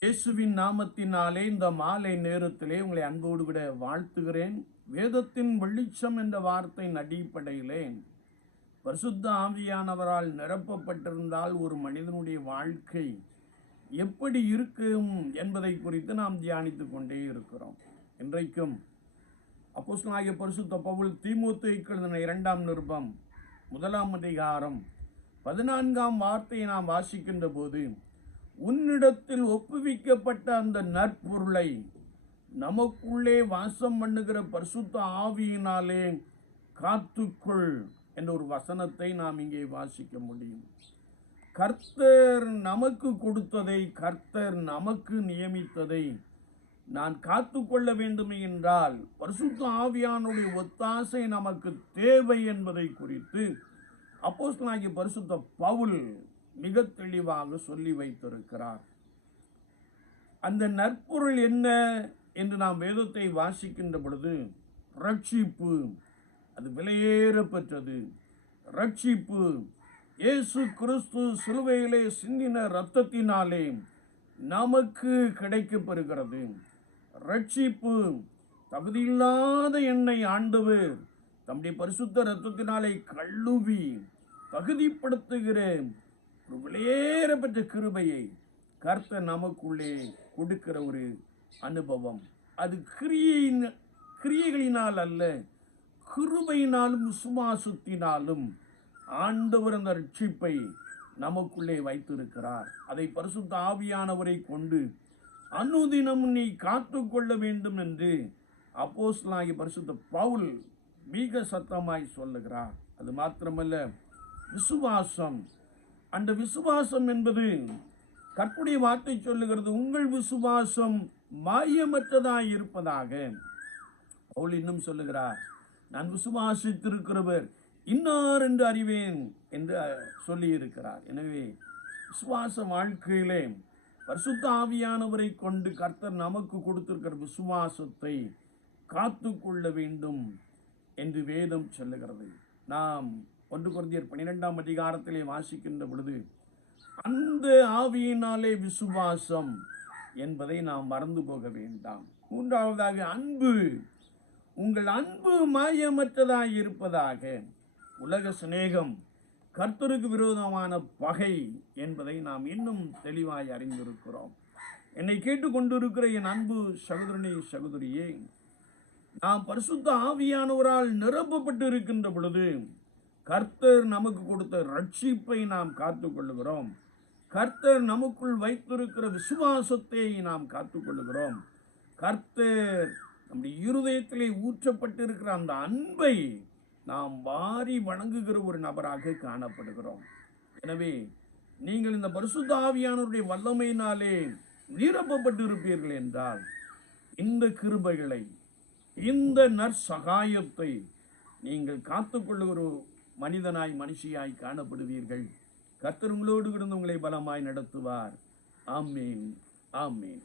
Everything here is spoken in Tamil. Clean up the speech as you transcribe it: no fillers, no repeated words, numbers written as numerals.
இயேசுவின் நாமத்தினாலே இந்த மாலை நேரத்திலே உங்களை அன்போடு விட வாழ்த்துகிறேன். வேதத்தின் வெளிச்சம் என்ற வார்த்தையின் அடிப்படையிலே பரிசுத்த ஆவியானவரால் நிரப்பப்பட்டிருந்தால் ஒரு மனிதனுடைய வாழ்க்கை எப்படி இருக்கும் என்பதை குறித்து நாம் தியானித்துக் கொண்டே இருக்கிறோம். இன்றைக்கும் அப்போஸ்தலனாகிய பரிசுத்த பவுல் தீமோத்தேயுக்கு எழுதின 2ஆம் நிருபம் 1ஆம் அதிகாரம் 14ஆம் வார்த்தையை நாம் வாசிக்கின்ற போது, உன்னிடத்தில் ஒப்புவிக்கப்பட்ட அந்த நற்பொருளை நமக்குள்ளே வாசம் பண்ணுகிற பரிசுத்த ஆவியினாலே காத்துக்கொள் என்ற ஒரு வசனத்தை நாம் இங்கே வாசிக்க முடியும். கர்த்தர் நமக்கு கொடுத்ததை, கர்த்தர் நமக்கு நியமித்ததை நான் காத்துக்கொள்ள வேண்டும் என்றால் பரிசுத்த ஆவியானுடைய ஒத்தாசை நமக்கு தேவை என்பதை குறித்து அப்போஸ்தலனாகிய பரிசுத்த பவுல் மிக தெளிவாக சொல்லி வைத்திருக்கிறார். அந்த நற்பொருள் என்ன என்று நாம் வேதத்தை வாசிக்கின்ற பொழுது, ரட்சிப்பு, அது விலையேற பெற்றது. ரட்சிப்பு இயேசு கிறிஸ்து சிலுவையிலே சிந்தின இரத்தத்தினாலே நமக்கு கிடைக்கப்பெறுகிறது. ரட்சிப்பு தகுதியில்லாத என்னை ஆண்டவர் தம்முடைய பரிசுத்த இரத்தத்தினாலே கழுவி தகுதிப்படுத்துகிற ஒரு விலையேற பெற்ற கிருபையை கர்த்தர் நமக்குள்ளே கொடுக்கிற ஒரு அனுபவம். அது கிரியைகளினால் அல்ல, கிருபையினாலும் விசுவாசத்தினாலும் ஆண்டவர் அந்த ரட்சிப்பை நமக்குள்ளே வைத்திருக்கிறார். அதை பரிசுத்த ஆவியானவரை கொண்டு அனுதினம் நீ காத்துக்கொள்ள வேண்டும் என்று அப்போஸ்தலனாகிய பரிசுத்த பவுல் மிக சத்தமாய் சொல்லுகிறார். அது மாத்திரமல்ல, விசுவாசம், அந்த விசுவாசம் என்பது கர்த்தருடைய வார்த்தை சொல்லுகிறது, உங்கள் விசுவாசம் மாயமற்றதாய் இருப்பதாக. பவுல் இன்னும் சொல்லுகிறார், நான் விசுவாசித்திருக்கிறவர் இன்னார் என்று அறிவேன் என்று சொல்லி இருக்கிறார். எனவே விசுவாச வாழ்க்கையிலே பரிசுத்த ஆவியானவரை கொண்டு கர்த்தர் நமக்கு கொடுத்திருக்கிற விசுவாசத்தை காத்து கொள்ள வேண்டும் என்று வேதம் சொல்லுகிறது. நாம் 1 கொரிந்தியர் 12ஆம் அதிகாரத்திலே வாசிக்கின்ற பொழுது, அந்த ஆவியினாலே விசுவாசம் என்பதை நாம் மறந்து போக வேண்டாம். 3ஆவதாக அன்பு, உங்கள் அன்பு மாயமற்றதாய் இருப்பதாக. உலக சிநேகம் கர்த்தருக்கு விரோதமான பகை என்பதை நாம் இன்னும் தெளிவாய் அறிந்திருக்கிறோம். என்னை கேட்டுக்கொண்டிருக்கிற என் அன்பு சகோதரனே, சகோதரியே, நாம் பரிசுத்த ஆவியானவரால் நிரப்பப்பட்டு இருக்கின்ற பொழுது கர்த்தர் நமக்கு கொடுத்த ரட்சிப்பை நாம் காத்துக்கொள்ளுகிறோம். கர்த்தர் நமக்குள் வைத்திருக்கிற விசுவாசத்தை நாம் காத்துக்கொள்ளுகிறோம். கர்த்தர் நம்முடைய இருதயத்திலே ஊற்றப்பட்டிருக்கிற அந்த அன்பை நாம் வாரி வணங்குகிற ஒரு நபராக காணப்படுகிறோம். எனவே நீங்கள் இந்த பரிசுத்த ஆவியானவருடைய வல்லமையினாலே நிரப்பப்பட்டு இருப்பீர்கள் என்றால் இந்த கிருபைகளை, இந்த நற்சகாயத்தை நீங்கள் காத்துக்கொள்ளுகிற மனிதனாய், மனுஷியாய் காணப்படுவீர்கள். கர்த்தர் உங்களோடு இருந்து உங்களை பலமாய் நடத்துவார். ஆமேன், ஆமேன்.